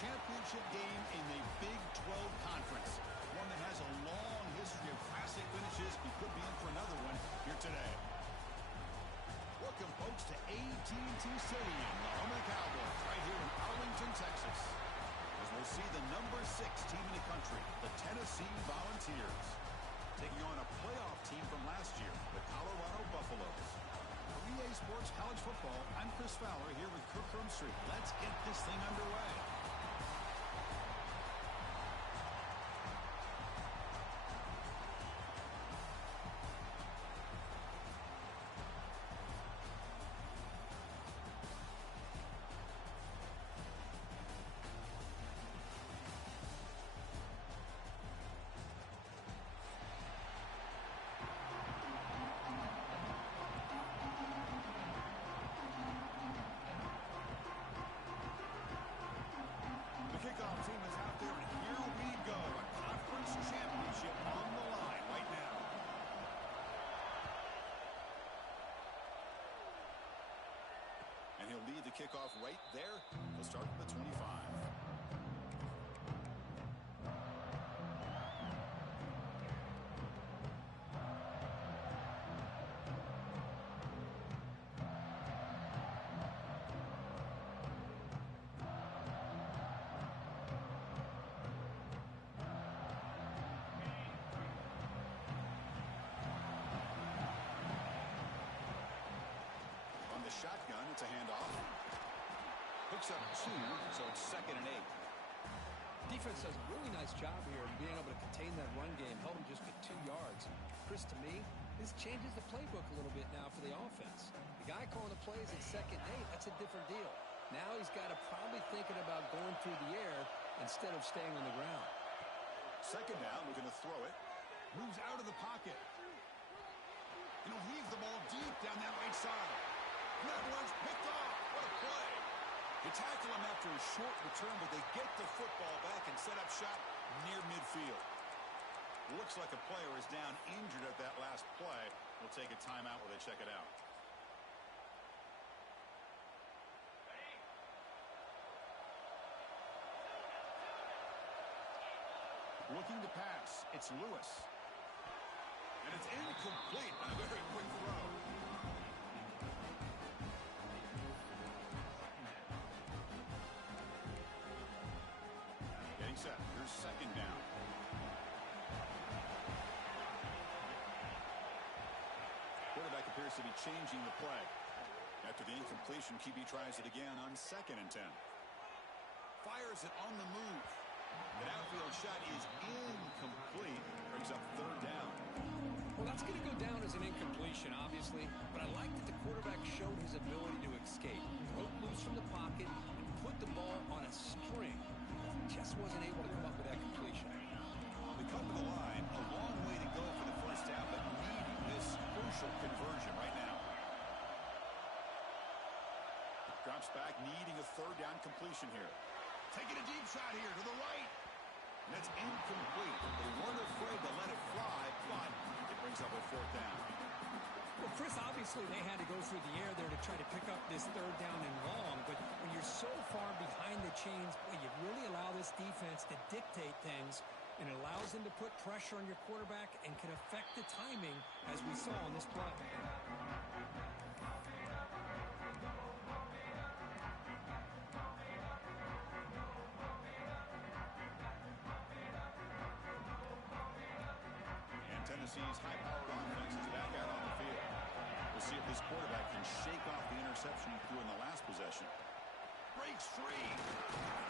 championship game in the Big 12 Conference. One that has a long history of classic finishes. We could be in for another one here today. Welcome, folks, to AT&T Stadium, the home of the Cowboys, right here in Arlington, Texas. As we'll see the number 6 team in the country, the Tennessee Volunteers, taking on a playoff team from last year, the Colorado Buffaloes. For EA Sports College Football, I'm Chris Fowler here with Kirk Herbstreit. Let's get this thing underway. Kickoff team is out there, and here we go. A conference championship on the line right now. And he'll lead the kickoff right there. He'll start from the 25. Shotgun, it's a handoff. Picks up 2, so it's 2nd and 8. Defense does a really nice job here in being able to contain that run game, help him just get 2 yards. Chris, to me, this changes the playbook a little bit now for the offense. The guy calling the plays at 2nd and 8, that's a different deal. Now he's got to probably thinking about going through the air instead of staying on the ground. 2nd down, looking to throw it. Moves out of the pocket. And he'll heave the ball deep down that right side. That one's picked off. What a play. You tackle him after a short return, but they get the football back and set up shop near midfield. Looks like a player is down injured at that last play. We'll take a timeout while they check it out. Looking to pass. It's Lewis. And it's incomplete on a very quick throw. Set. Here's 2nd down. Quarterback appears to be changing the play. After the incompletion, QB tries it again on 2nd and 10. Fires it on the move. That outfield shot is incomplete. Brings up 3rd down. Well, that's going to go down as an incompletion, obviously, but I like that the quarterback showed his ability to escape. Broke loose from the pocket and put the ball on a string. Just wasn't able to come up with that completion. We come to the line, a long way to go for the first down, but needing this crucial conversion right now. Drops back, needing a 3rd down completion here. Taking a deep shot here to the right. And that's incomplete. They weren't afraid to let it fly, but it brings up a 4th down. Well, Chris, obviously they had to go through the air there to try to pick up this 3rd down and long, but when you're so far behind the chains, you really allow this defense to dictate things, and it allows them to put pressure on your quarterback and can affect the timing, as we saw on this play. Tennessee's high-powered offense is back out on the field. We'll see if this quarterback can shake off the interception he threw in the last possession. Breaks free.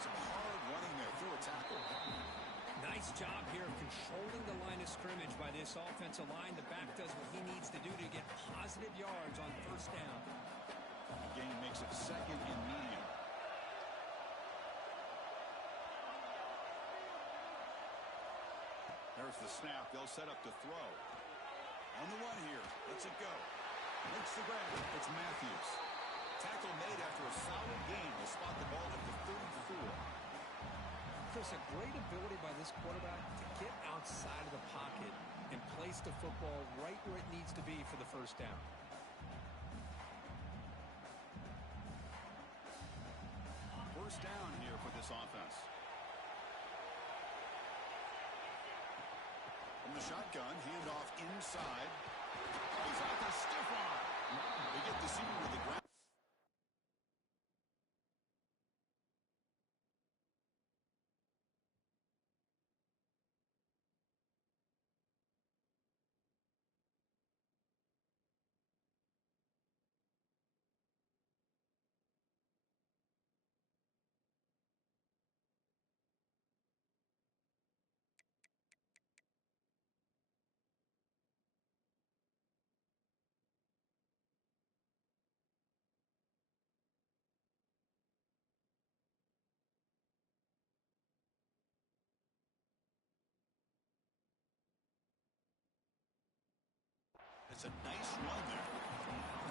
Some hard running there through a tackle. Nice job here of controlling the line of scrimmage by this offensive line. The back does what he needs to do to get positive yards on 1st down. The gain makes it 2nd and medium. There's the snap. They'll set up to throw. On the run here. Lets it go. Makes the grab. It's Matthews. Tackle made after a solid gain. Will spot the ball at the 34. Chris, a great ability by this quarterback to get outside of the pocket and place the football right where it needs to be for the 1st down. First down here for this offense. the shotgun, handoff inside. He's off the stiff arm. They get the senior to the ground. It's a nice run there.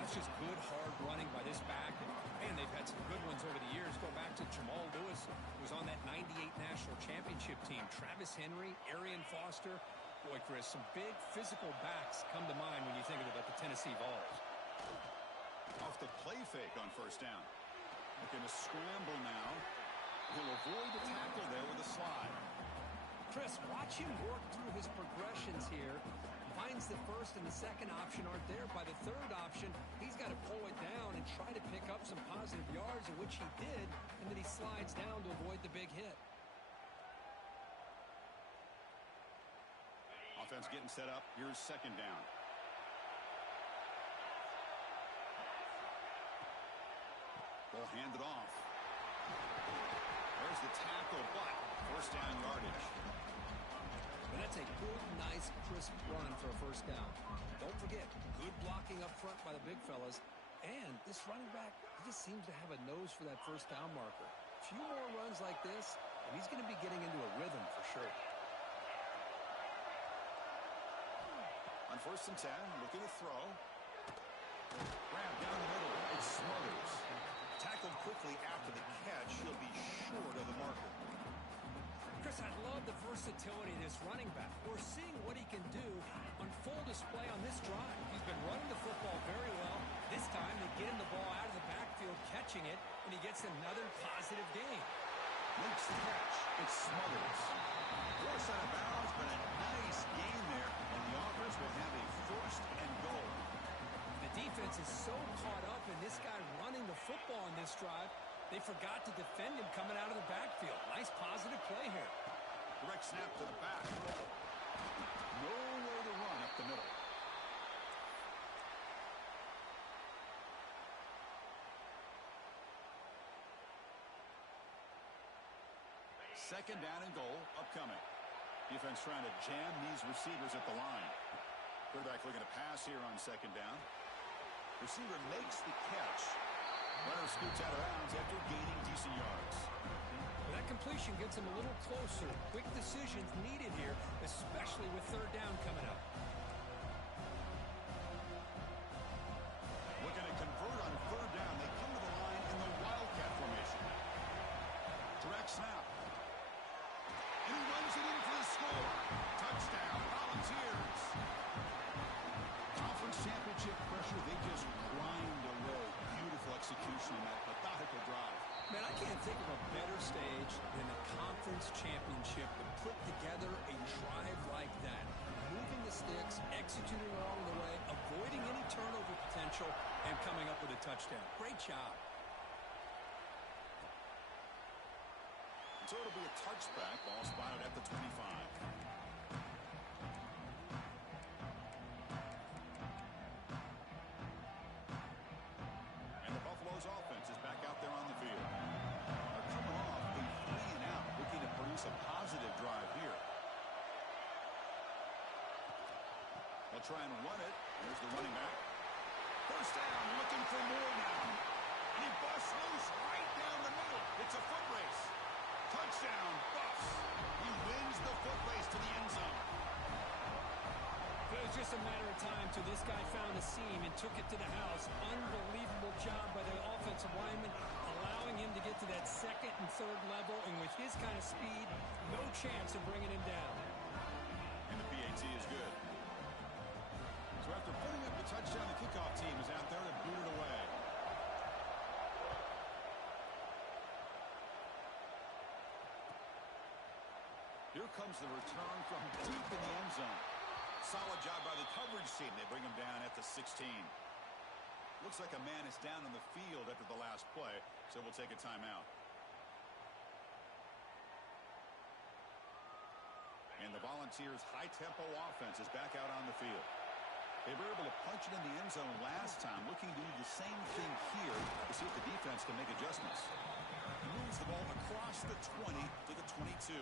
That's just good, hard running by this back. And they've had some good ones over the years. Go back to Jamal Lewis, who was on that 98 National Championship team. Travis Henry, Arian Foster. Boy, Chris, some big physical backs come to mind when you think about the Tennessee Vols. Off the play fake on first down. Looking to scramble now. He'll avoid the tackle there with a slide. Chris, watch him work through his progressions here. Finds the first and the second option aren't there. By the third option, he's got to pull it down and try to pick up some positive yards, in which he did, and then he slides down to avoid the big hit. Offense getting set up. Here's second down. Ball handed off. There's the tackle, but first down yardage. And that's a good, nice, crisp run for a first down. Don't forget, good blocking up front by the big fellas. And this running back, he just seems to have a nose for that first down marker. A few more runs like this, and he's going to be getting into a rhythm for sure. On first and 10, looking to throw. Grab down the middle. It Smothers. Tackled quickly after the catch. He'll be short of the marker. Chris, I love the versatility of this running back. We're seeing what he can do on full display on this drive. He's been running the football very well. This time, they get him the ball out of the backfield, catching it, and he gets another positive gain. Makes the catch. It's Smothers. Forced out of bounds, but a nice gain there, and the offense will have a first and goal. The defense is so caught up in this guy running the football on this drive, they forgot to defend him coming out of the backfield. Nice positive play here. Direct snap to the back. Nowhere to run up the middle. Second down and goal upcoming. Defense trying to jam these receivers at the line. Quarterback looking to pass here on second down. Receiver makes the catch. Runner scoots out of bounds after gaining decent yards. Well, that completion gets him a little closer. Quick decisions needed here, especially with third down coming up. Looking to convert on third down. They come to the line in the Wildcat formation. Direct snap. And he runs it in for the score. Touchdown, Volunteers. Conference championship pressure, they just grind away. Beautiful execution in that methodical drive. Man, I can't think of a better stage than the conference championship to put together a drive like that. Moving the sticks, executing along the way, avoiding any turnover potential, and coming up with a touchdown. Great job. So it'll be a touchback. Ball spotted at the 25. And the Buffalo's offense is back out there on the field. They're coming off a 3-and-out, looking to produce a positive drive here. They'll try and run it. Here's the running back. First down, looking for more now. And he busts loose right down the middle. It's a foot race. Touchdown, Buffs. He wins the foot race to the end zone. It was just a matter of time till this guy found a seam and took it to the house. Unbelievable job by the offensive lineman, allowing him to get to that second and third level, and with his kind of speed, no chance of bringing him down. And the PAT is good. So after putting up the touchdown, the kickoff team is out there to boot it away. Here comes the return from deep in the end zone. Solid job by the coverage team. They bring him down at the 16. Looks like a man is down on the field after the last play, so we'll take a timeout. And the Volunteers' high-tempo offense is back out on the field. They were able to punch it in the end zone last time, looking to do the same thing here to see if the defense can make adjustments. He moves the ball across the 20 to the 22.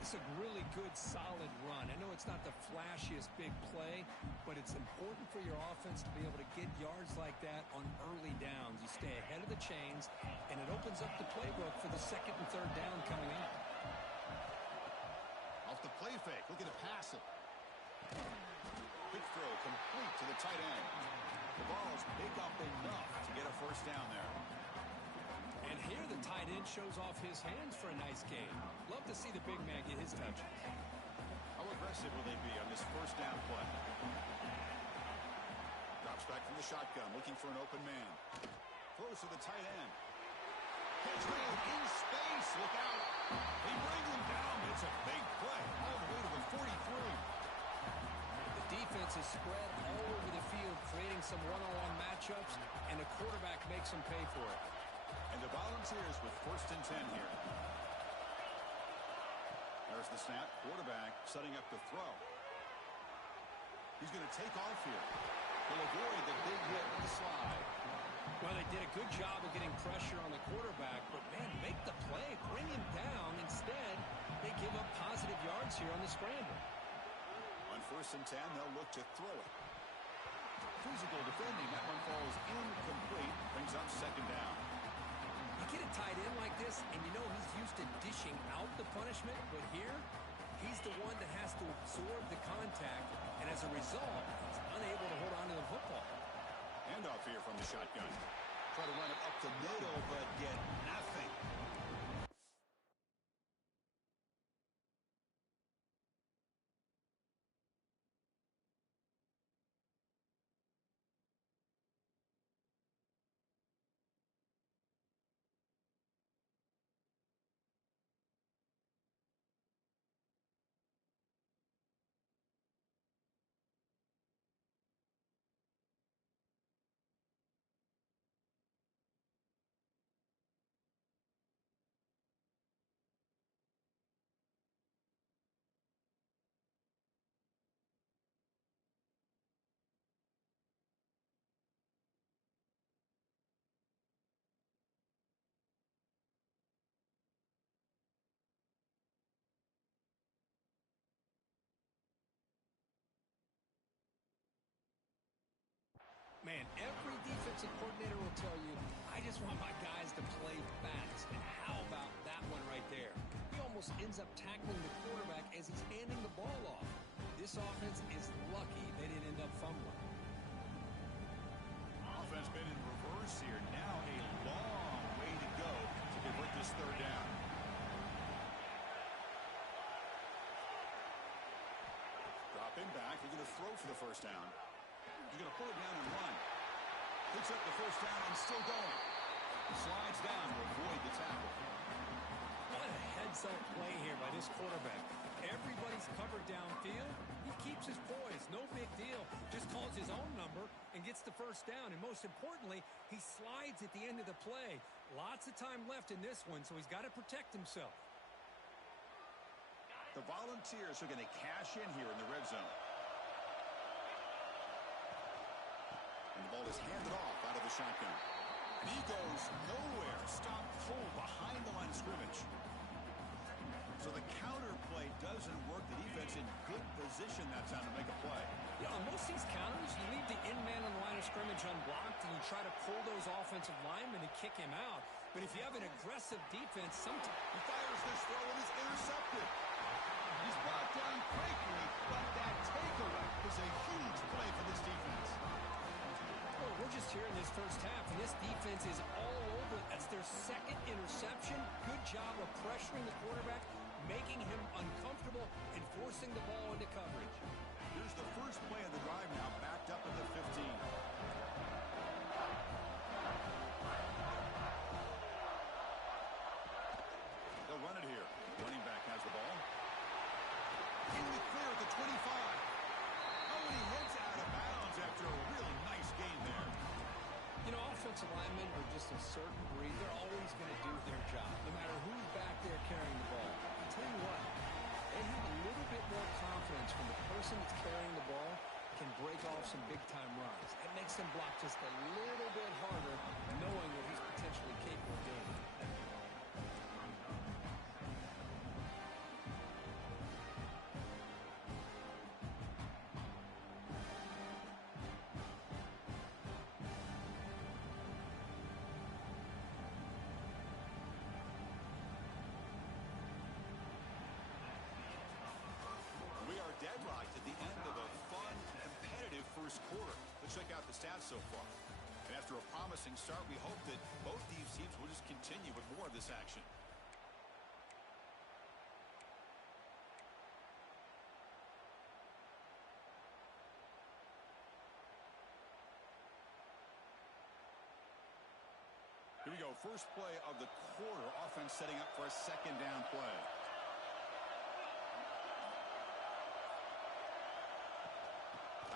It's a really good, solid run. I know it's not the flashiest big play, but it's important for your offense to be able to get yards like that on early downs. You stay ahead of the chains, and it opens up the playbook for the second and third down coming up. Off the play fake, looking to pass it. Quick throw complete to the tight end. The ball's big up enough to get a first down there. And here the tight end shows off his hands for a nice gain. Love to see the big man get his touch. How aggressive will they be on this first down play? Drops back from the shotgun, looking for an open man. Throws to the tight end. Catch made in space. Look out. They bring him down. It's a big play all the way to the 43. The defense is spread all over the field, creating some one-on-one matchups, and the quarterback makes them pay for it. And the Volunteers with 1st and 10 here. There's the snap. Quarterback setting up the throw. He's going to take off here. He'll avoid the big hit with the slide. Well, they did a good job of getting pressure on the quarterback, but, man, make the play. Bring him down. Instead, they give up positive yards here on the scramble. On 1st and 10, they'll look to throw it. Physical defending. That one falls incomplete. Brings up 2nd down. You get a tight end like this, and you know he's used to dishing out the punishment, but here, he's the one that has to absorb the contact, and as a result, he's unable to hold on to the football. Handoff here from the shotgun. Try to run it up the middle, but get nothing. Man, every defensive coordinator will tell you, I just want my guys to play fast. And how about that one right there? He almost ends up tackling the quarterback as he's handing the ball off. This offense is lucky they didn't end up fumbling. Offense been in reverse here. Now a long way to go to convert this 3rd down. Dropping back. They're going to throw for the 1st down. He's going to pull it down and run. Picks up the 1st down and still going. Slides down to avoid the tackle. What a heads-up play here by this quarterback. Everybody's covered downfield. He keeps his poise. No big deal. Just calls his own number and gets the 1st down. And most importantly, he slides at the end of the play. Lots of time left in this one, so he's got to protect himself. The Volunteers are going to cash in here in the red zone. And the ball is handed off out of the shotgun. And he goes nowhere. Stop cold behind the line of scrimmage. So the counter play doesn't work. The defense in good position that time to make a play. Yeah, on most of these counters, you leave the in man on the line of scrimmage unblocked, and you try to pull those offensive linemen to kick him out. But if you have an aggressive defense, sometimes he fires this throw and is intercepted. He's brought down quickly, but that takeaway is a huge play for this defense. Well, we're just here in this first half, and this defense is all over it. That's their 2nd interception. Good job of pressuring the quarterback, making him uncomfortable, and forcing the ball into coverage. Here's the first play of the drive now, backed up in the 15. They'll run it here. Running back has the ball. In the clear at the 25. offensive linemen are just a certain breed. They're always going to do their job, no matter who's back there carrying the ball. I'll tell you what, they have a little bit more confidence when the person that's carrying the ball can break off some big-time runs. It makes them block just a little bit harder, knowing what he's potentially capable of doing. Deadlocked at the end of a fun, competitive first quarter. Let's check out the stats so far. And after a promising start, we hope that both these teams will just continue with more of this action. Here we go. First play of the quarter. Offense setting up for a second down play.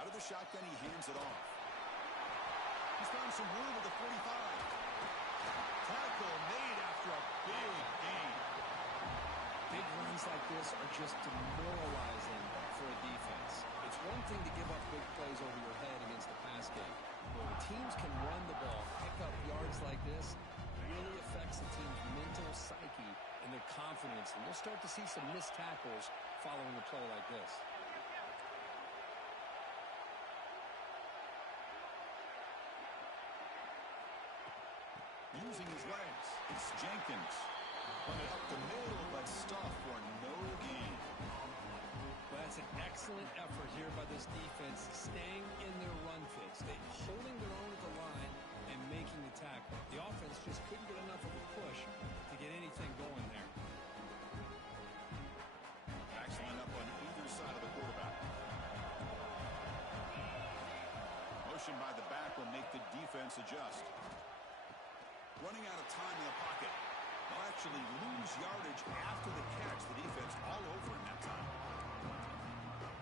Out of the shotgun, he hands it off. He's found some room at the 45. Tackle made after a big gain. Big runs like this are just demoralizing for a defense. It's one thing to give up big plays over your head against the pass game. But when teams can run the ball, pick up yards like this, it really affects the team's mental psyche and their confidence. And we'll start to see some missed tackles following a play like this. Using his legs, it's Jenkins. Run it up the middle, but stuffed for no gain. Well, that's an excellent effort here by this defense, staying in their run fits. Holding their own at the line and making the tackle. The offense just couldn't get enough of a push to get anything going there. Backs line up on either side of the quarterback. Motion by the back will make the defense adjust. Running out of time in the pocket. They'll actually lose yardage after the catch. The defense all over in that time.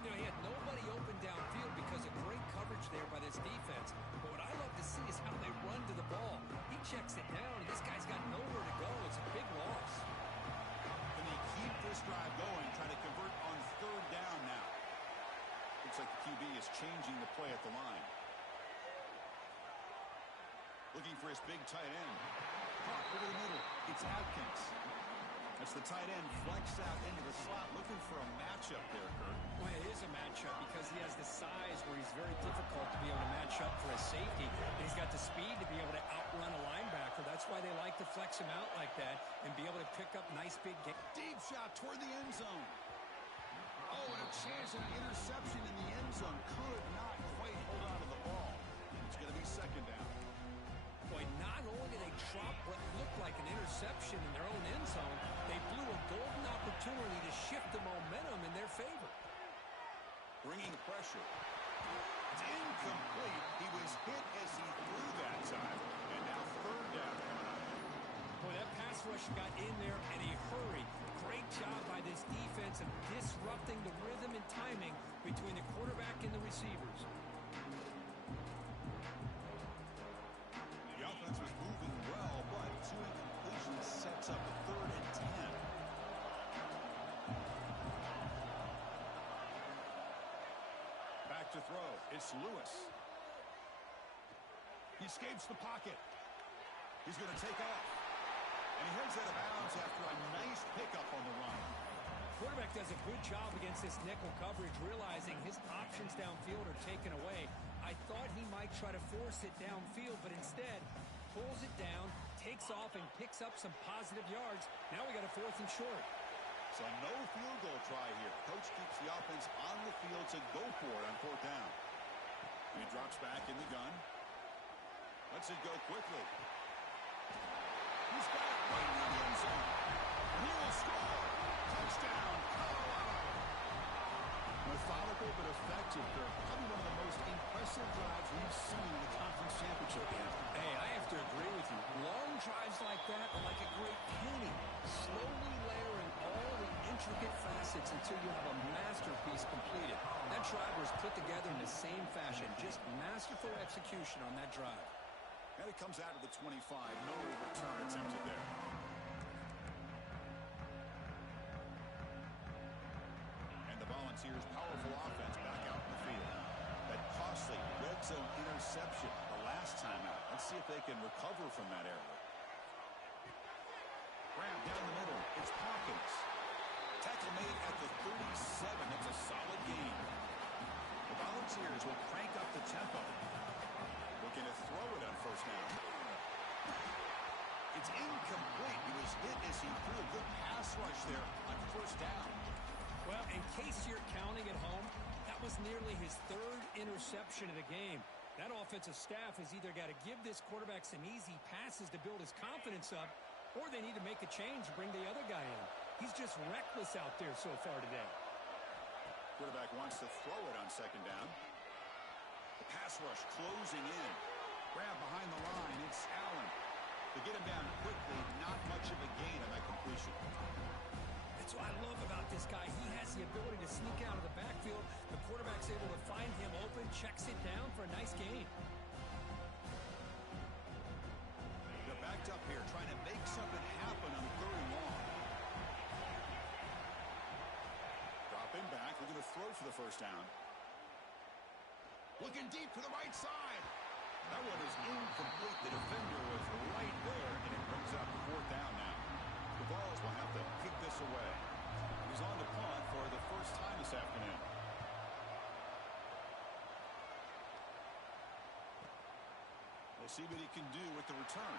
You know, he had nobody open downfield because of great coverage there by this defense. But what I love to see is how they run to the ball. He checks it down, and this guy's got nowhere to go. It's a big loss. Can they keep this drive going, try to convert on third down now? Looks like the QB is changing the play at the line. Looking for his big tight end. Hawk over the middle. It's Atkins. That's the tight end flexed out into the slot. Looking for a matchup there, Kurt. Well, it is a matchup because he has the size where he's very difficult to be able to match up for a safety. And he's got the speed to be able to outrun a linebacker. That's why they like to flex him out like that and be able to pick up nice big gains. Deep shot toward the end zone. Oh, and a chance at an interception in the end zone. Could not quite hold on to the ball. It's going to be second down. Boy, not only did they drop what looked like an interception in their own end zone, they blew a golden opportunity to shift the momentum in their favor. Bringing pressure. It's incomplete. He was hit as he threw that time. And now third down coming up. Boy, that pass rush got in there in a hurry. Great job by this defense of disrupting the rhythm and timing between the quarterback and the receivers. The offense was moving well, but two incompletions sets up a 3rd and 10. Back to throw. It's Lewis. He escapes the pocket. He's going to take off. And he heads out of bounds after a nice pickup on the run. Quarterback does a good job against this nickel coverage, realizing his options downfield are taken away. I thought he might try to force it downfield, but instead pulls it down, takes off, and picks up some positive yards. Now we got a 4th and short. So no field goal try here. Coach keeps the offense on the field to go for it on 4th down. And he drops back in the gun. Lets it go quickly. He's got it right near the end zone. He will score. Touchdown, Colorado. Methodical but effective. They're probably one of the most impressive drives we've seen in the conference championship game. Hey, I have to agree with you. Long drives like that are like a great painting. Slowly layering all the intricate facets until you have a masterpiece completed. That drive was put together in the same fashion. Just masterful execution on that drive. And it comes out of the 25. No return attempted there. And the Volunteers' powerful offense back out in the field. That costly red zone interception the last time out. Let's see if they can recover from that error. Grab down the middle. It's Hawkins. Tackle made at the 37. That's a solid gain. The Volunteers will crank up the tempo. Looking to throw it on first down. It's incomplete. He was hit as he threw a good pass rush there on first down. Well, in case you're counting at home, that was nearly his third interception of the game. That offensive staff has either got to give this quarterback some easy passes to build his confidence up, or they need to make a change and bring the other guy in. He's just reckless out there so far today. Quarterback wants to throw it on second down. The pass rush closing in. Grab behind the line. It's Allen. To get him down quickly, not much of a gain on that completion. That's what I love about this guy. He has the ability to sneak out of the backfield. The quarterback's able to find him open, checks it down for a nice gain. They're backed up here trying to make something happen on third and long. Dropping back, looking to throw for the first down. Looking deep to the right side. That one is incomplete. The defender was right there, and it brings up fourth down now. The Vols will have to kick this away. He's on to punt for the first time this afternoon. We'll see what he can do with the return.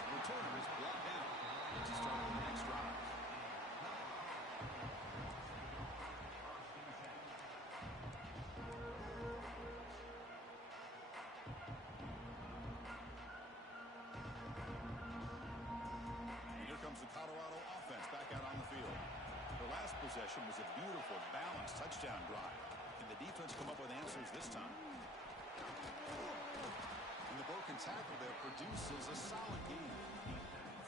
The returner is blocked out to start the next drive. The Colorado offense back out on the field. The last possession was a beautiful, balanced touchdown drive. Can the defense come up with answers this time? And the broken tackle there produces a solid gain.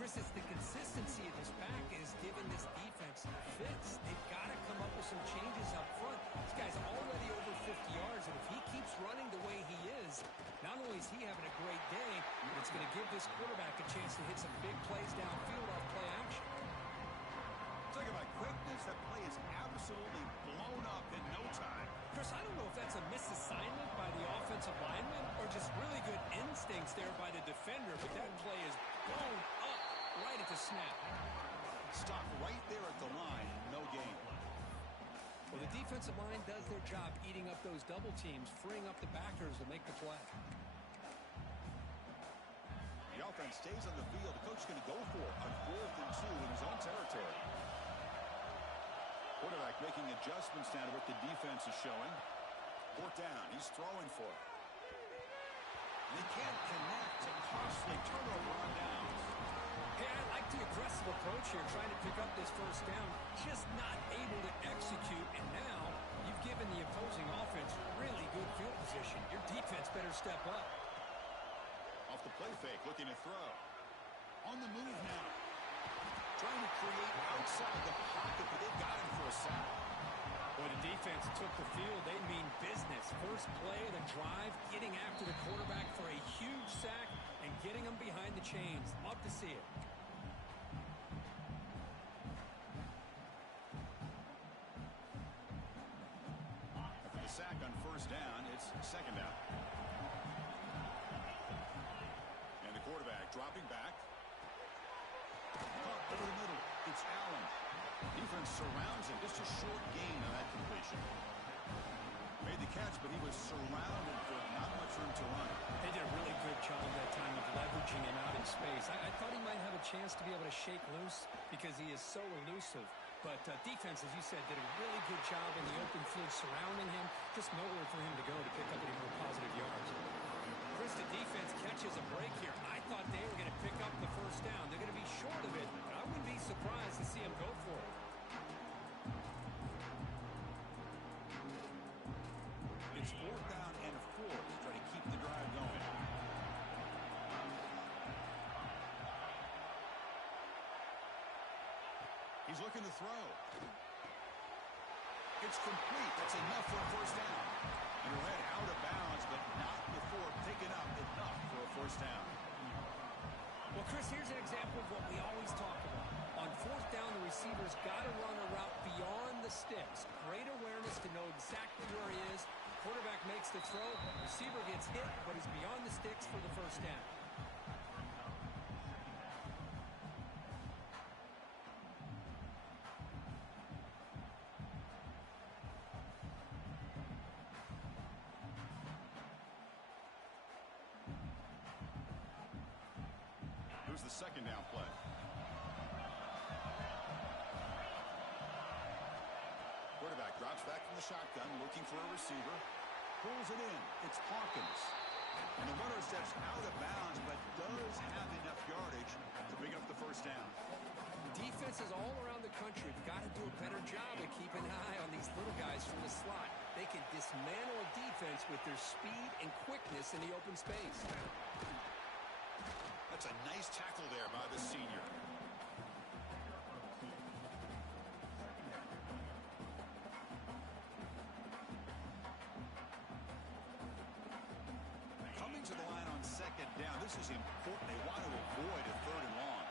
Chris, it's the consistency of this back is giving this defense fits. They've got to come up with some changes up front. This guy's already over 50 yards, and if he keeps running the way he is, not only is he having a great day, but it's going to give this quarterback a chance to hit some big plays downfield off play action. Talking about quickness, that play is absolutely blown up in no time. Chris, I don't know if that's a misassignment by the offensive lineman or just really good instincts there by the defender, but that play is blown up right at the snap. Stop right there at the line, no gain. Well, the defensive line does their job eating up those double teams, freeing up the backers to make the play. The offense stays on the field. The coach is going to go for it on 4th and 2 in his own territory. Quarterback making adjustments now to what the defense is showing. 4th down. He's throwing for it. They can't connect. A costly turnover on downs. Hey, I like the aggressive approach here, trying to pick up this first down, just not able to execute, and now you've given the opposing offense really good field position. Your defense better step up. Off the play fake, looking to throw. On the move now. Trying to create outside the pocket, but they've got him for a sack. Boy, the defense took the field. They mean business. First play of the drive, getting after the quarterback for a huge sack and getting him behind the chains. Love to see it. After the sack on first down, it's second down. And the quarterback dropping back. Caught over the middle. It's Allen. Defense surrounds him. Just a short gain on that completion. Made the catch, but he was surrounded for not much room to run. They did a really good job that time of leveraging him out in space. I thought he might have a chance to be able to shake loose because he is so elusive. But defense, as you said, did a really good job in the open field surrounding him. Just nowhere for him to go to pick up any more positive yards. Chris, the defense catches a break here. I thought they were going to pick up the first down. They're going to be short of it, but I wouldn't be surprised to see him go for it. It's 4th down and 4 to try to keep the drive going. He's looking to throw. It's complete. That's enough for a first down. And He'll head out of bounds, but not before picking up enough for a first down. Well, Chris, here's an example of what we always talk about. On fourth down, the receiver's got to run a route beyond the sticks. Great awareness to know exactly where he is. Quarterback makes the throw. Receiver gets hit, but is beyond the sticks for the first down. Here's the second down play. Quarterback drops back from the shotgun, looking for a receiver. Pulls it in. It's Hawkins. And the runner steps out of bounds, but does have enough yardage to pick up the first down. Defenses all around the country have got to do a better job of keeping an eye on these little guys from the slot. They can dismantle a defense with their speed and quickness in the open space. That's a nice tackle there by the senior. Coming to the line on second down. This is important. They want to avoid a third and long.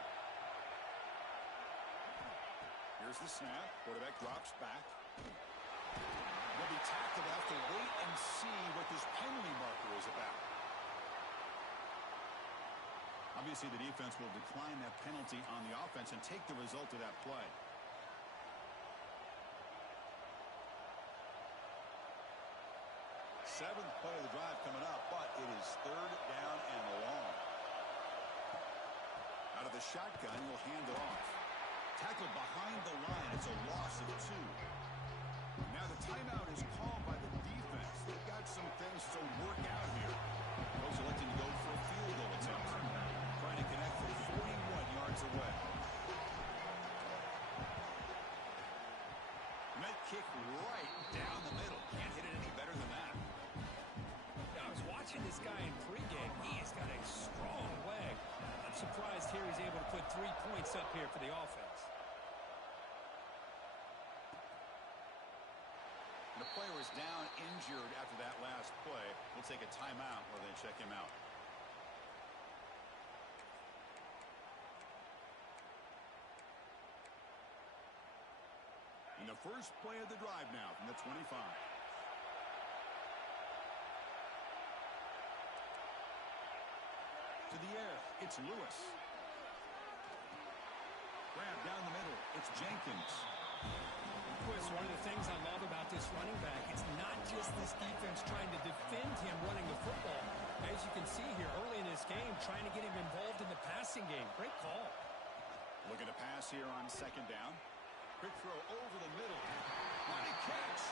Here's the snap. Quarterback drops back. They'll be tackled. They'll have to wait and see what this penalty marker is about. Obviously, the defense will decline that penalty on the offense and take the result of that play. Seventh play of the drive coming up, but it is third down and long. Out of the shotgun, he'll hand it off. Tackled behind the line. It's a loss of 2. Now the timeout is called by the defense. They've got some things to work out here. Those electing to go for a field goal attempt. Trying to connect from 41 yards away. And that kick right down the middle. Can't hit it any better than that. I was watching this guy in pregame. He has got a strong leg. I'm surprised here he's able to put 3 points up here for the offense. The player was down injured after that last play. We'll take a timeout while they check him out. In the first play of the drive now from the 25. To the air, it's Lewis. Grab down the middle, it's Jenkins. Chris, one of the things I love about this running back, it's not just this defense trying to defend him running the football. As you can see here early in this game, trying to get him involved in the passing game. Great call. Looking to pass here on second down. Quick throw over the middle. What a catch!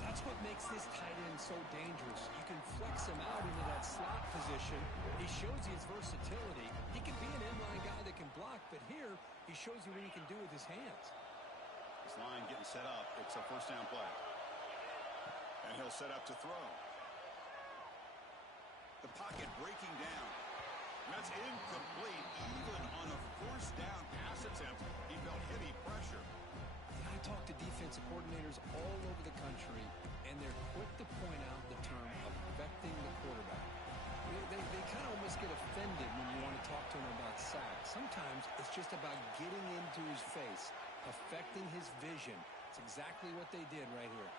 That's what makes this tight end so dangerous. You can flex him out into that slot position. He shows you his versatility. He can be an inline guy that can block, but here he shows you what he can do with his hands. This line getting set up. It's a first down play. And he'll set up to throw. The pocket breaking down. That's incomplete. Even on a first down pass attempt, he felt heavy pressure. I talk to defensive coordinators all over the country, and they're quick to point out the term affecting the quarterback. They kind of almost get offended when you want to talk to them about sacks. Sometimes it's just about getting into his face, affecting his vision. It's exactly what they did right here.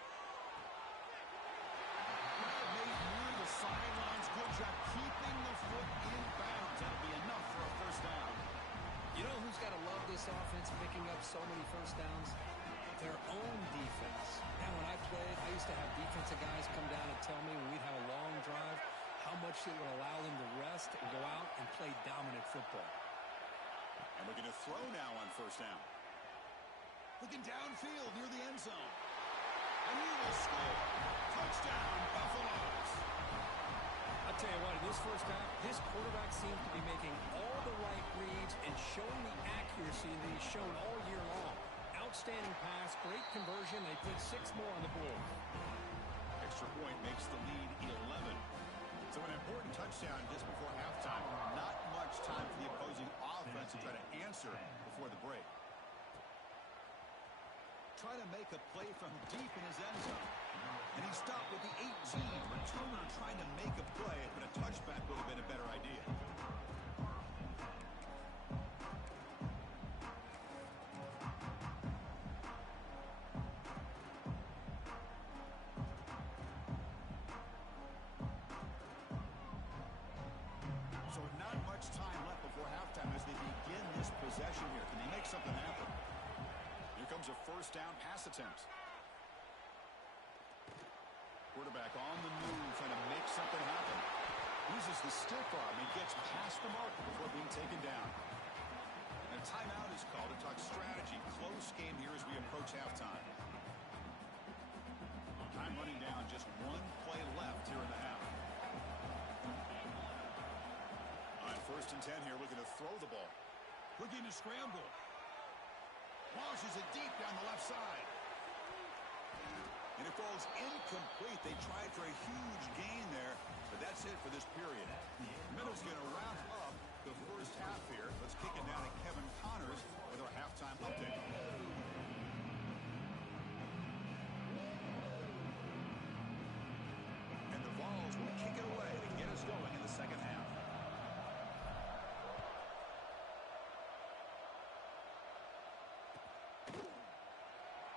Made near the sidelines. Good job keeping the foot in bounds. That'll be enough for a first down. You know who's got to love this offense picking up so many first downs? Their own defense. Now, when I played, I used to have defensive guys come down and tell me when we'd have a long drive how much it would allow them to rest and go out and play dominant football. And looking to throw now on first down. Looking downfield near the end zone. And he will score. Touchdown, Buffaloes. I'll tell you what, in this first half, this quarterback seems to be making all the right reads and showing the accuracy that he's shown all year long. Outstanding pass, great conversion. They put 6 more on the board. Extra point makes the lead 11. So an important touchdown just before halftime. Not much time for the opposing offense to try to answer before the break. trying to make a play from deep in his end zone. And he stopped with the 18. Returner trying to make a play, but a touchback would have been a better idea. So not much time left before halftime as they begin this possession here. Can they make something happen? Here comes a first down pass attempt. Quarterback on the move, trying to make something happen. Uses the stiff arm and gets past the mark before being taken down. And a timeout is called to talk strategy. Close game here as we approach halftime. Time running down, just one play left here in the half. On 1st and 10 here, looking to throw the ball. Looking to scramble. Launches it deep down the left side. And it falls incomplete. They tried for a huge gain there, but that's it for this period. Minnows going to wrap up the first half here. Let's kick it down to Kevin Connors with our halftime update. And the Vols will kick it away to get us going in the second half.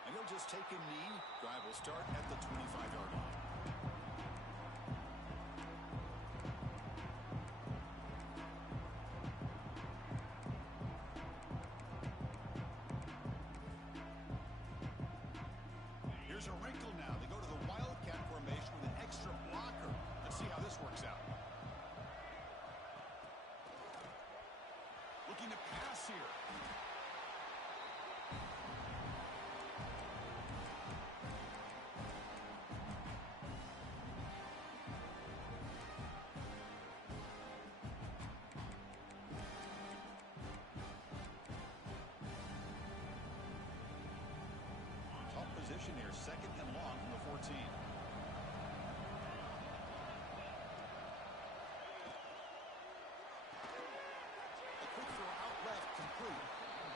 And he'll just take a knee. Drive will start at the 25-yard line. Here's a wrinkle now. They go to the Wildcat formation with an extra blocker. Let's see how this works out. Looking to pass here. Position here, 2nd and long from the 14. A quick throw out left, complete.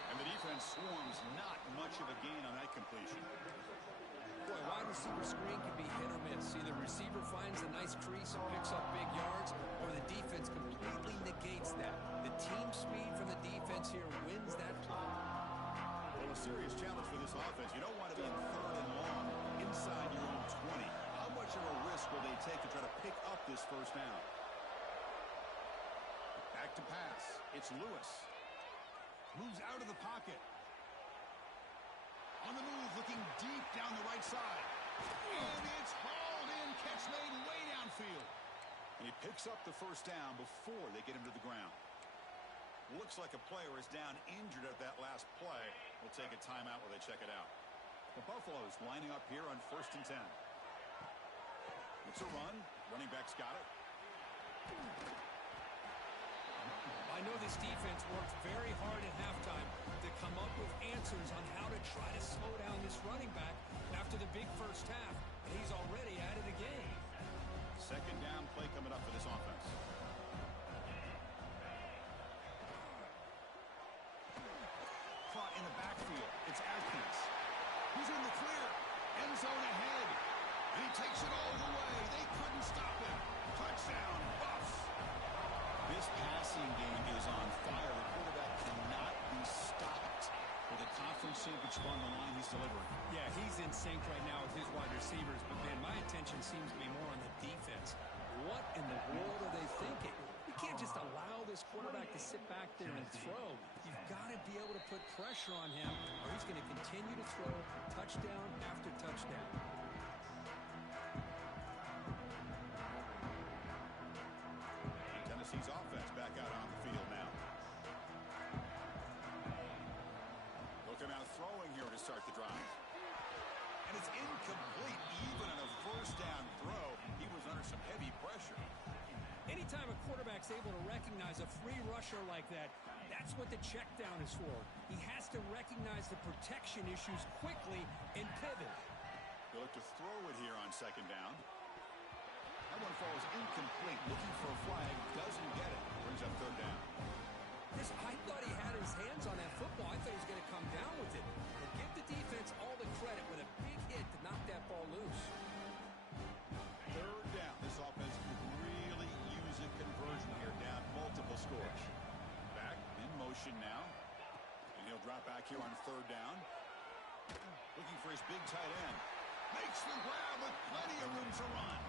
And the defense swarms, not much of a gain on that completion. Boy, wide receiver screen can be hit or miss. Either receiver finds a nice crease and picks up big yards, or the defense completely negates that. The team speed from the defense here wins that play. A serious challenge for this offense. You don't want to be in 3rd and long inside your own 20. How much of a risk will they take to try to pick up this first down? Back to pass. It's Lewis. Moves out of the pocket. On the move, looking deep down the right side. And it's hauled in. Catch made way downfield. And he picks up the first down before they get him to the ground. Looks like a player is down injured at that last play. We'll take a timeout while they check it out. The Buffaloes lining up here on 1st and 10. It's a run. Running back's got it. I know this defense worked very hard at halftime to come up with answers on how to try to slow down this running back after the big first half. And he's already added a gain. 2nd down play coming up for this offense. Caught in the backfield. It's Atkins. He's in the clear. End zone ahead. And he takes it all the way. They couldn't stop him. Touchdown, Buffs. This passing game is on fire. The quarterback cannot be stopped with a conference championship on the line he's delivering. Yeah, he's in sync right now with his wide receivers. But, man, my attention seems to be more on the defense. What in the world are they thinking? You can't just allow this quarterback to sit back there and throw. You've got to be able to put pressure on him, or he's going to continue to throw touchdown after touchdown. Tennessee's offense back out on the field now. They'll come out throwing here to start the drive. And it's incomplete. Even on a first down throw, he was under some heavy pressure. Anytime a quarterback's able to recognize a free rusher like that, that's what the check down is for. He has to recognize the protection issues quickly and pivot. They look to throw it here on 2nd down. That one falls incomplete. Looking for a flag. Doesn't get it. Brings up 3rd down. Chris, I thought he had his hands on that football. I thought he was going to come down with it. But give the defense all the credit with a big hit to knock that ball loose. Third down. This offense could really use a conversion here, down multiple scores. Back in motion now. And he'll drop back here on third down. Looking for his big tight end. Makes the grab with plenty of room to run.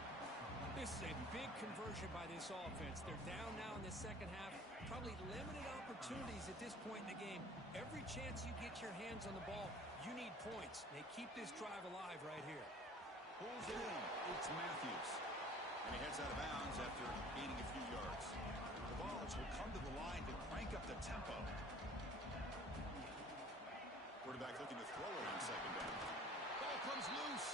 This is a big conversion by this offense. They're down now in the second half. Probably limited opportunities at this point in the game. Every chance you get your hands on the ball, you need points. They keep this drive alive right here. Pulls it in. It's Matthews. And he heads out of bounds after gaining a few yards. The Vols will come to the line to crank up the tempo. Quarterback looking to throw it on second down. Ball comes loose.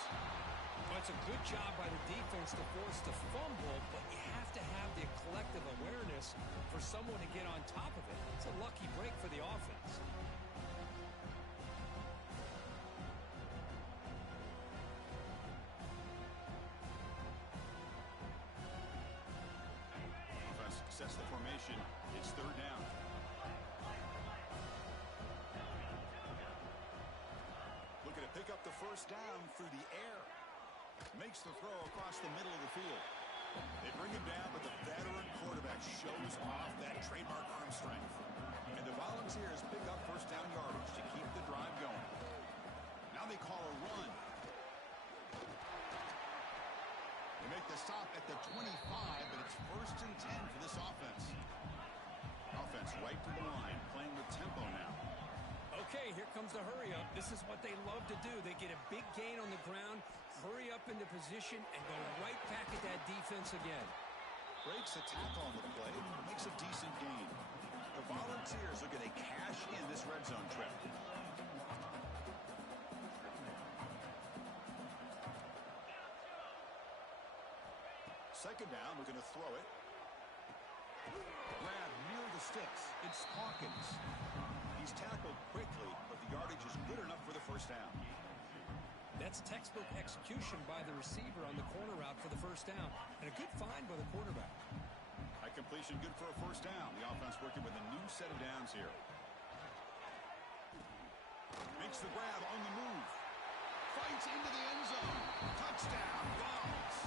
Well, it's a good job by the defense to force the fumble, but you have to have the collective awareness for someone to get on top of it. It's a lucky break for the offense. Offense sets the formation. It's third down. Looking to pick up the first down through the air. Makes the throw across the middle of the field. They bring him down, but the veteran quarterback shows off that trademark arm strength. And the Volunteers pick up first down yardage to keep the drive going. Now they call a run. They make the stop at the 25, but it's first and 10 for this offense. Offense right to the line, playing with tempo now. Okay, here comes the hurry up. This is what they love to do. They get a big gain on the ground, hurry up into position, and go right back at that defense again. Breaks a tackle on the play, makes a decent gain. The Volunteers are going to cash in this red zone trip. Second down, we're going to throw it. Grab near the sticks. It's Hawkins. He's tackled quickly, but the yardage is good enough for the first down. That's textbook execution by the receiver on the corner route for the first down. And a good find by the quarterback. High completion good for a first down. The offense working with a new set of downs here. Makes the grab on the move. Fights into the end zone. Touchdown, Vols.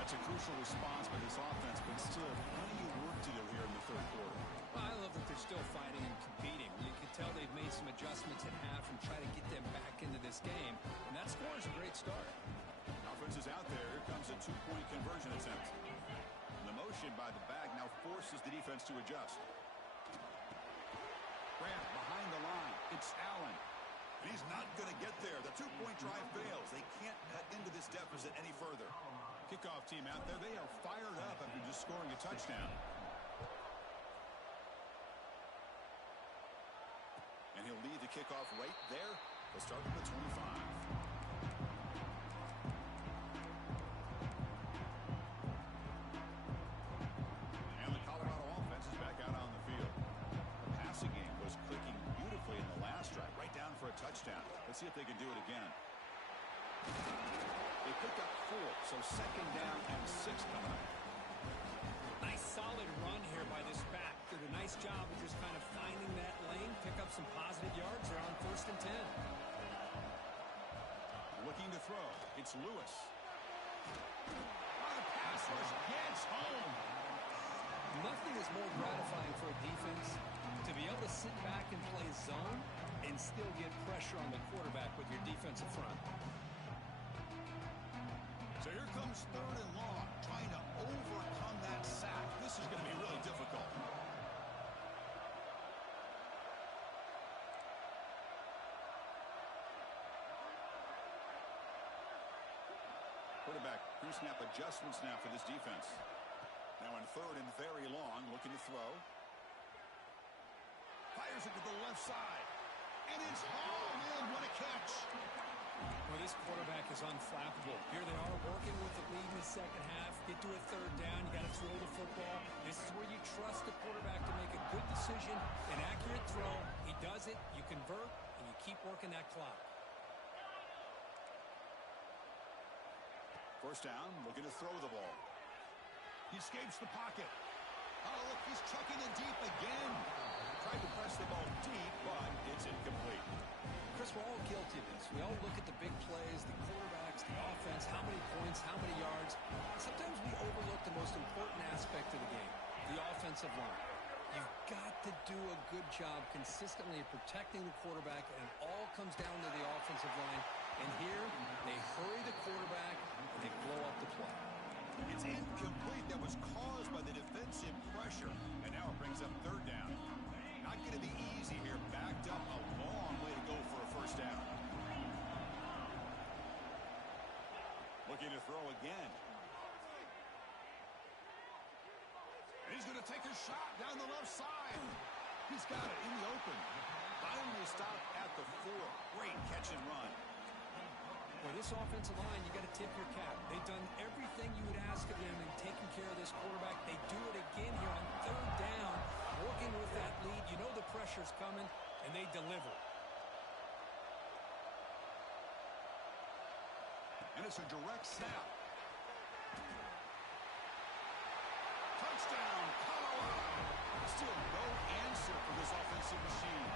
That's a crucial response by this offense, but still plenty of work to do here in the third quarter. Well, I love that they're still fighting and competing. You can tell they've made some adjustments at half and try to get them back into this game. And that score is a great start. Offense is out there. Here comes a two-point conversion attempt. And the motion by the back now forces the defense to adjust. Grant behind the line. It's Allen. He's not going to get there. The two-point drive fails. They can't cut into this deficit any further. Kickoff team out there. They are fired up after just scoring a touchdown. And he'll lead the kickoff right there. They'll start with the 25. And the Colorado offense is back out on the field. The passing game was clicking beautifully in the last drive, right down for a touchdown. Let's see if they can do it again. They pick up 4, so second down and 6 coming up. Nice solid run here by this back. Did a nice job of just kind of finding that lane, pick up some positive yards. They're on first and 10. Looking to throw. It's Lewis. The pass rush gets home. Nothing is more gratifying for a defense to be able to sit back and play zone and still get pressure on the quarterback with your defensive front. So here comes third and long, trying to overcome that sack. This is going to be really difficult. Quarterback pre-snap adjustments now for this defense. Now on third and very long, looking to throw. Fires it to the left side. And it's home. Man, what a catch. Well, this quarterback is unflappable. Here they are working with the lead in the second half. Get to a third down. You got to throw the football. This is where you trust the quarterback to make a good decision, an accurate throw. He does it, you convert, and you keep working that clock. First down, looking to throw the ball. He escapes the pocket. Oh, look, he's chucking it deep again. tried to press the ball deep, but it's incomplete. Chris, we're all guilty of this. We all look at the big plays, the quarterbacks, the offense, how many points, how many yards. Sometimes we overlook the most important aspect of the game, the offensive line. You've got to do a good job consistently of protecting the quarterback, and it all comes down to the offensive line. And here, they hurry the quarterback, and they blow up the play. It's incomplete. That was caused by the defensive pressure. And now it brings up third down. Not going to be easy here. Backed up a long way to go for a first down. Looking to throw again. And he's going to take a shot down the left side. He's got it in the open. Finally stopped at the 4. Great catch and run. Well, this offensive line, you got to tip your cap. They've done everything you would ask of them in taking care of this quarterback. They do it again here on third down, working with that lead. You know the pressure's coming, and they deliver. And it's a direct snap. Touchdown, Colorado. Still no answer for this offensive machine.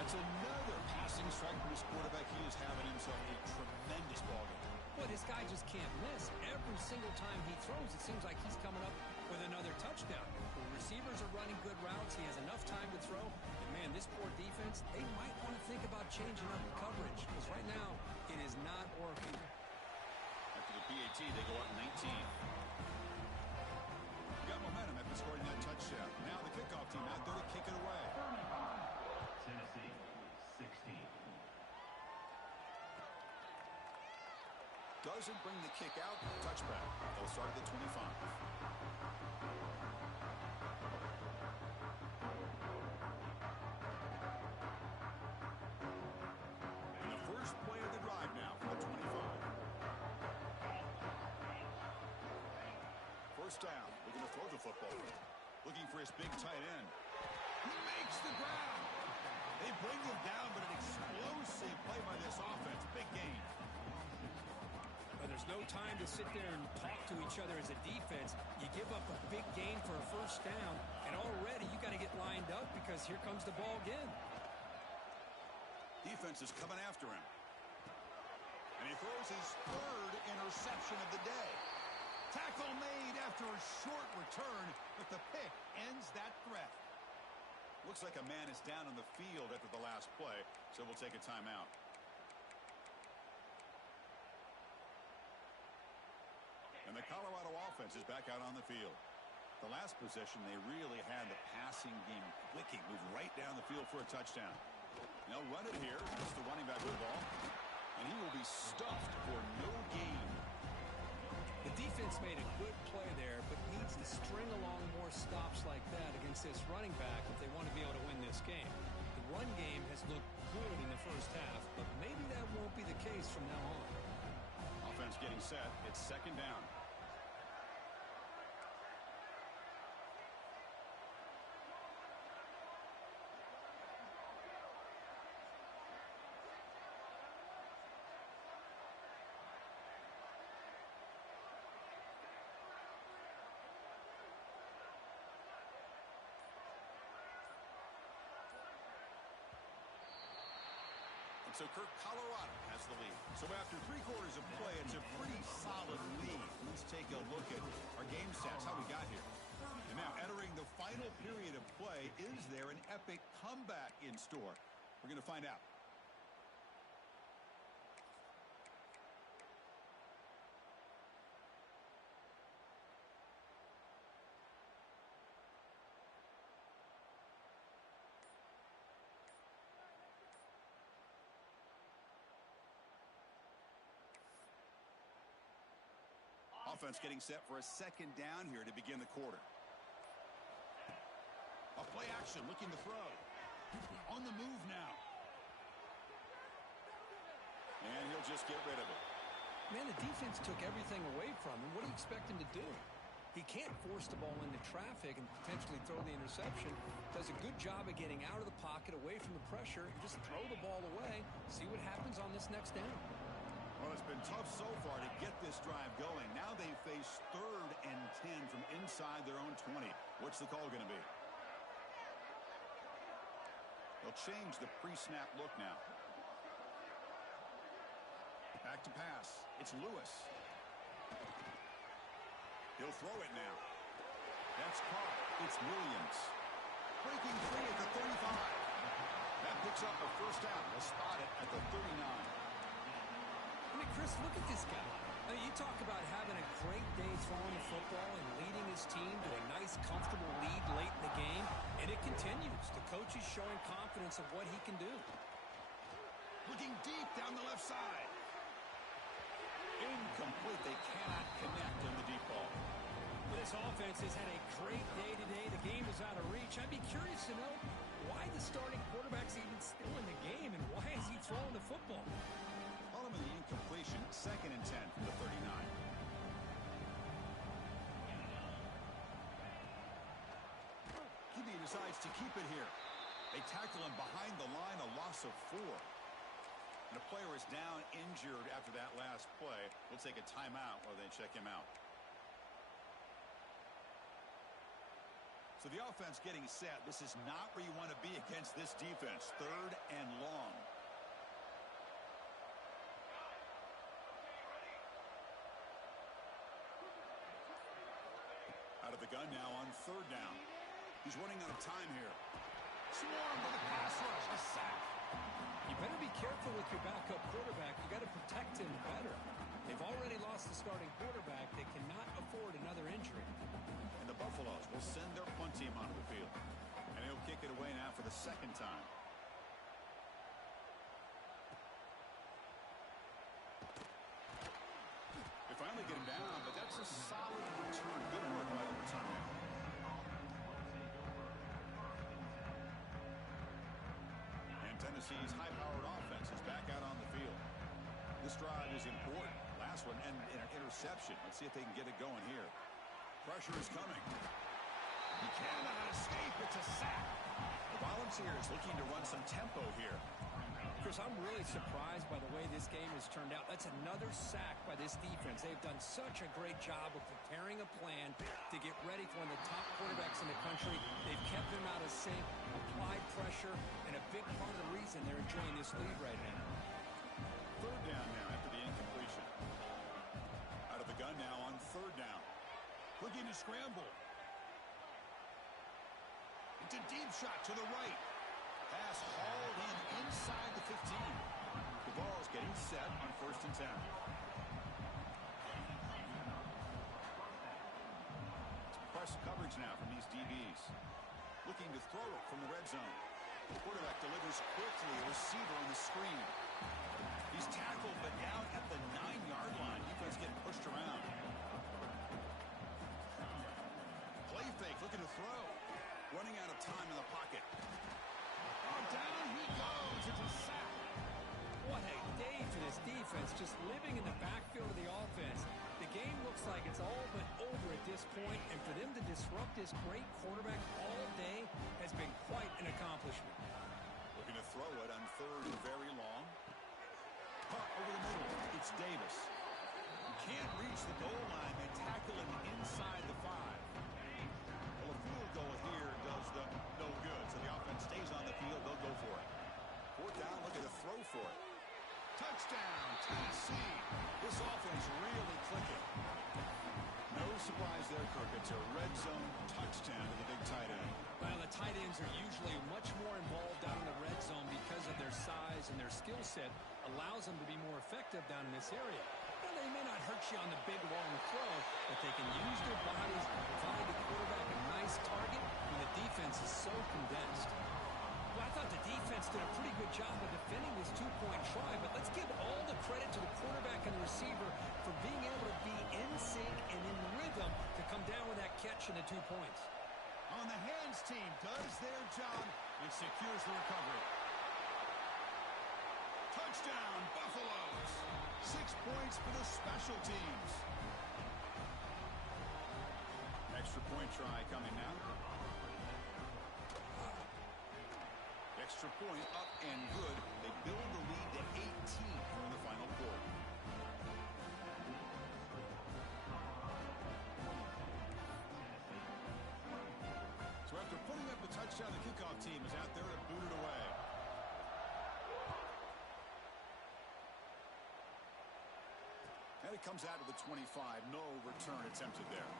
That's another passing strike for this quarterback. He is having himself a tremendous ball game. Boy, this guy just can't miss. Every single time he throws, it seems like he's coming up with another touchdown. The receivers are running good routes. He has enough time to throw. And, man, this poor defense, they might want to think about changing up the coverage because right now it is not working. After the PAT, they go up 19. Got momentum after scoring that touchdown. Now the kickoff team out there to kick it away. Tennessee, 16. Doesn't bring the kick out. Touchback. They'll start at the 25. And the first play of the drive now for the 25. First down. Looking to throw the football. Looking for his big tight end. He makes the grab. They bring him down, but an explosive play by this offense. Big gain. But there's no time to sit there and talk to each other as a defense. You give up a big gain for a first down, and already you got to get lined up because here comes the ball again. Defense is coming after him. And he throws his third interception of the day. Tackle made after a short return, but the pick ends that threat. Looks like a man is down on the field after the last play, so we'll take a timeout. And the Colorado offense is back out on the field. The last possession, they really had the passing game clicking, moved right down the field for a touchdown. They'll run it here. It's the running back with the ball. And he will be stuffed for no gain. The defense made a good play there, but needs to string along more stops like that against this running back if they want to be able to win this game. The run game has looked good in the first half, but maybe that won't be the case from now on. Offense getting set. It's second down. So Kirk, Colorado has the lead. So after 3 quarters of play, it's a pretty solid lead. Let's take a look at our game stats, how we got here. And now entering the final period of play, is there an epic comeback in store? We're going to find out. Offense getting set for a second down here to begin the quarter. A play action looking to throw. On the move now. And he'll just get rid of it. Man, the defense took everything away from him. What do you expect him to do? He can't force the ball into traffic and potentially throw the interception. Does a good job of getting out of the pocket, away from the pressure, and just throw the ball away. See what happens on this next down. Well, it's been tough so far to get this drive going. Now they face 3rd and 10 from inside their own 20. What's the call going to be? They'll change the pre-snap look now. Back to pass. It's Lewis. He'll throw it now. That's caught. It's Williams. Breaking free at the 35. That picks up a first down. They'll spot it at the 39. I mean, Chris, look at this guy. I mean, you talk about having a great day throwing the football and leading his team to a nice, comfortable lead late in the game, and it continues. The coach is showing confidence of what he can do. Looking deep down the left side. Incomplete. They cannot connect on the deep ball. This offense has had a great day today. The game is out of reach. I'd be curious to know why the starting quarterback's even still in the game, and why is he throwing the football? Ultimately incompletion, 2nd and 10 from the 39. QB decides to keep it here. They tackle him behind the line, a loss of 4. And a player is down injured after that last play. We'll take a timeout while they check him out. So the offense getting set. This is not where you want to be against this defense. 3rd and long. Out of the gun now on 3rd down. He's running out of time here. Swarmed by the pass rush. A sack. You better be careful with your backup quarterback. You got to protect him better. They've already lost the starting quarterback. They cannot afford another injury. And the Buffaloes will send their punt team onto the field. And he'll kick it away now for the 2nd time. They finally get him down, but that's a solid return. Good work by the return man. And Tennessee's high-powered offense is back out on the field. This drive is important. Last one ended in an interception. Let's see if they can get it going here. Pressure is coming. He cannot escape. It's a sack. The Volunteers looking to run some tempo here. Chris, I'm really surprised by the way this game has turned out. That's another sack by this defense. They've done such a great job of preparing a plan to get ready for one of the top quarterbacks in the country. They've kept him out of sync, applied pressure, and a big part of the reason they're enjoying this lead right now. 3rd down now after the incompletion. Out of the gun now on 3rd down. Looking to scramble. It's a deep shot to the right. Pass hauled in inside the 15. The ball's getting set on 1st and 10. Press coverage now from these DBs. Looking to throw it from the red zone. The quarterback delivers quickly. A receiver on the screen. He's tackled, but down at the 9-yard line. Defense getting pushed around. Play fake, looking to throw. Running out of time in the pocket. Oh, down he goes. It's a sack. What a day for this defense, just living in the backfield of the offense. The game looks like it's all but over at this point, and for them to disrupt this great quarterback all day has been quite an accomplishment. Looking to throw it on 3rd and very long. Over the middle, it's Davis. Can't reach the goal line. They tackle him inside the 5. Well, a field goal here does them no good. So the offense stays on the field. They'll go for it. 4th down, look at a throw for it. Touchdown, Tennessee. This offense really clicking. No surprise there, Kirk. It's a red zone touchdown to the big tight end. Well, the tight ends are usually much more involved down in the red zone because of their size, and their skill set allows them to be more effective down in this area. Now, they may not hurt you on the big, long throw, but they can use their bodies to provide the quarterback a nice target when the defense is so condensed. Well, I thought the defense did a pretty good job of defending this 2-point try, but let's give all the credit to the quarterback and the receiver for being able to be in sync and in rhythm to come down with that catch and the 2 points. On the hands team does their job and secures the recovery. Touchdown, Buffaloes. 6 points for the special teams. Extra point try coming now. Extra point up and good. They build the lead to 18 in the final quarter. So after putting up the touchdown, the kickoff team is out there to boot it away. And it comes out to the 25. No return attempted there.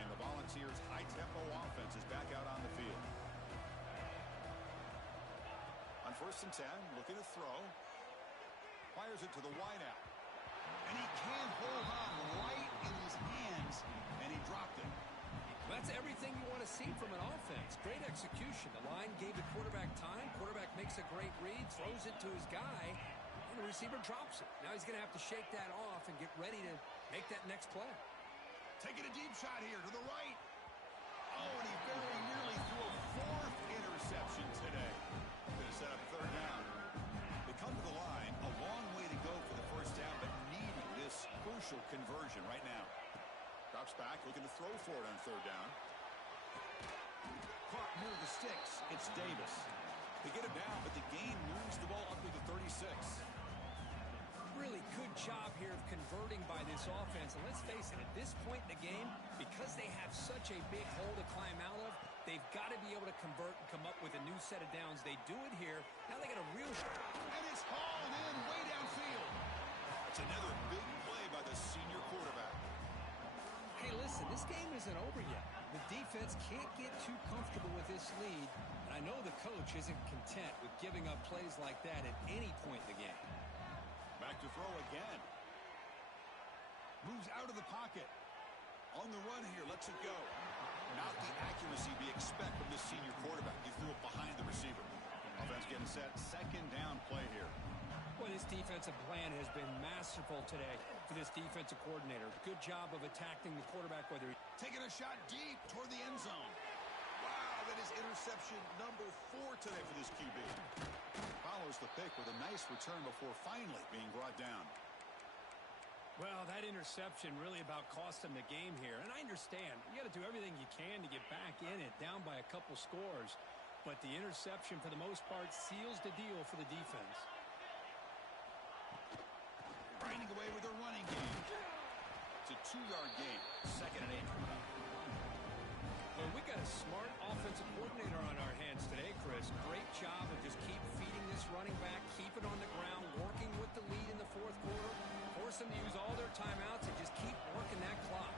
And the Volunteers' high-tempo offense is back out on the field. On 1st and 10, looking to throw. Fires it to the wideout. And he can't hold on right in his hands, and he dropped it. That's everything you want to see from an offense. Great execution. The line gave the quarterback time. Quarterback makes a great read, throws it to his guy, and the receiver drops it. Now he's going to have to shake that off and get ready to make that next play. Taking a deep shot here to the right. Oh, and he very nearly threw a 4th interception today. Going to set up 3rd down. They come to the line. A long way to go for the 1st down, but needing this crucial conversion right now. Drops back, looking to throw for it on 3rd down. Caught near the sticks. It's Davis. They get him down, but the gain moves the ball up to the 36. Really good job here of converting by this offense. And let's face it, at this point in the game, because they have such a big hole to climb out of, they've got to be able to convert and come up with a new set of downs. They do it here. Now they got a real shot. And it's hauled in way downfield. It's another big play by the senior quarterback. Hey, listen, this game isn't over yet. The defense can't get too comfortable with this lead, and I know the coach isn't content with giving up plays like that at any point in the game. Back to throw again. Moves out of the pocket. On the run here, lets it go. Not the accuracy we expect from this senior quarterback. He threw it behind the receiver. Offense getting set. 2nd down play here. Boy, this defensive plan has been masterful today for this defensive coordinator. Good job of attacking the quarterback, whether he... Taking a shot deep toward the end zone. Wow, that is interception number 4 today for this QB. Follows the pick with a nice return before finally being brought down. Well, that interception really about cost them the game here. And I understand. You got to do everything you can to get back in it, down by a couple scores. But the interception, for the most part, seals the deal for the defense. Grinding away with their running game. It's a 2-yard gain. 2nd and 8. Well, we got a smart offensive coordinator on our hands today, Chris. Great job of just keep feeding this running back, keep it on the ground, working with the lead in the 4th quarter, force them to use all their timeouts and just keep working that clock.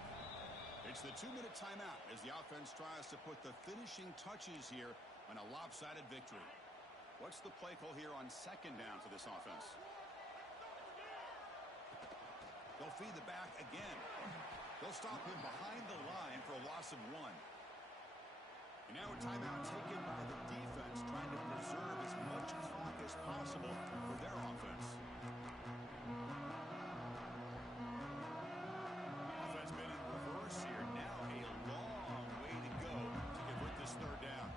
It's the 2-minute timeout as the offense tries to put the finishing touches here on a lopsided victory. What's the play call here on 2nd down for this offense? They'll feed the back again. They'll stop him behind the line for a loss of 1. And now a timeout taken by the defense, trying to preserve as much clock as possible for their offense. Offense been in reverse here. Now a long way to go to convert this 3rd down.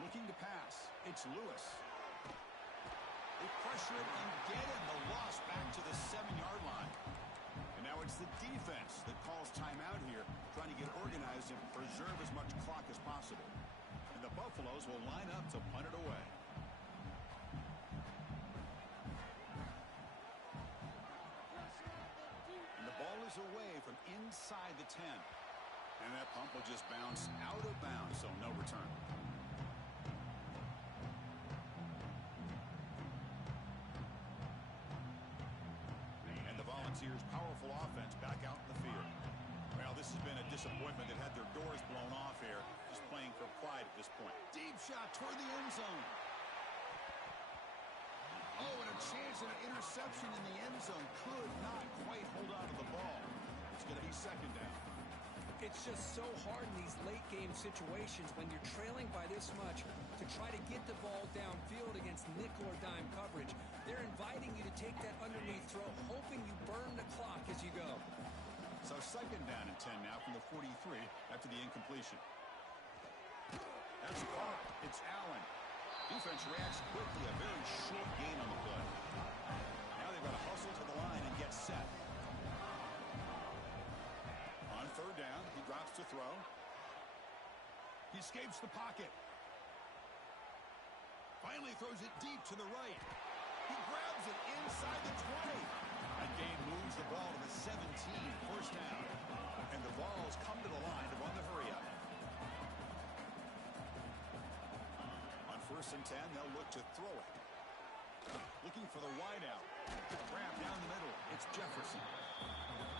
Looking to pass. It's Lewis. They pressure it and get him. The loss back to the 7-yard line. And now it's the defense that calls timeout here, trying to get organized and preserve as much clock as possible. And the Buffaloes will line up to punt it away. And the ball is away from inside the 10. And that punt will just bounce out of bounds, so no return. Volunteers' powerful offense back out in the field. Well, this has been a disappointment. They've had their doors blown off here, just playing for pride at this point. Deep shot toward the end zone. Oh, and a chance at an interception in the end zone. Could not quite hold on to the ball. It's going to be 2nd down. It's just so hard in these late-game situations when you're trailing by this much to try to get the ball downfield against nickel or dime coverage. They're inviting you to take that underneath throw, hoping you burn the clock as you go. So 2nd down and 10 now from the 43 after the incompletion. That's caught. It's Allen. Defense reacts quickly. A very short gain on the play. Now they've got to hustle to the line and get set. On 3rd down, he drops to throw. He escapes the pocket. Finally throws it deep to the right. He grabs it inside the 20. That gain moves the ball to the 17, 1st down. And the Vols come to the line to run the hurry up. On 1st and 10, they'll look to throw it. Looking for the wide out. Grab down the middle. It's Jefferson.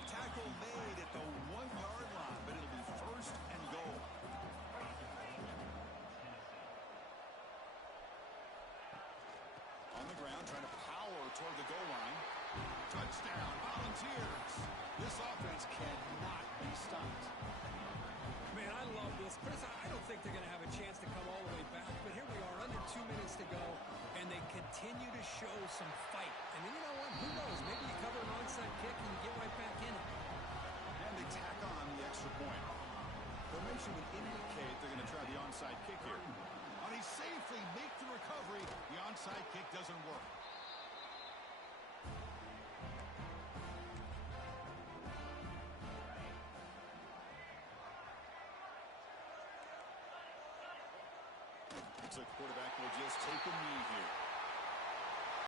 Tackle made at the 1-yard line, but it'll be 1st and goal. On the ground, trying to power toward the goal line. Touchdown, Volunteers. This offense cannot be stopped. Man, I love this. Chris, I don't think they're going to have a chance to come all the way back, but here we are, under 2 minutes to go, and they continue to show some fight. And then you know what? Who knows? Maybe you cover an onside kick and you get right back in it. And they tack on the extra point. Formation would indicate they're going to try the onside kick here. Now they safely make the recovery. The onside kick doesn't work. Looks like the quarterback will just take a knee here.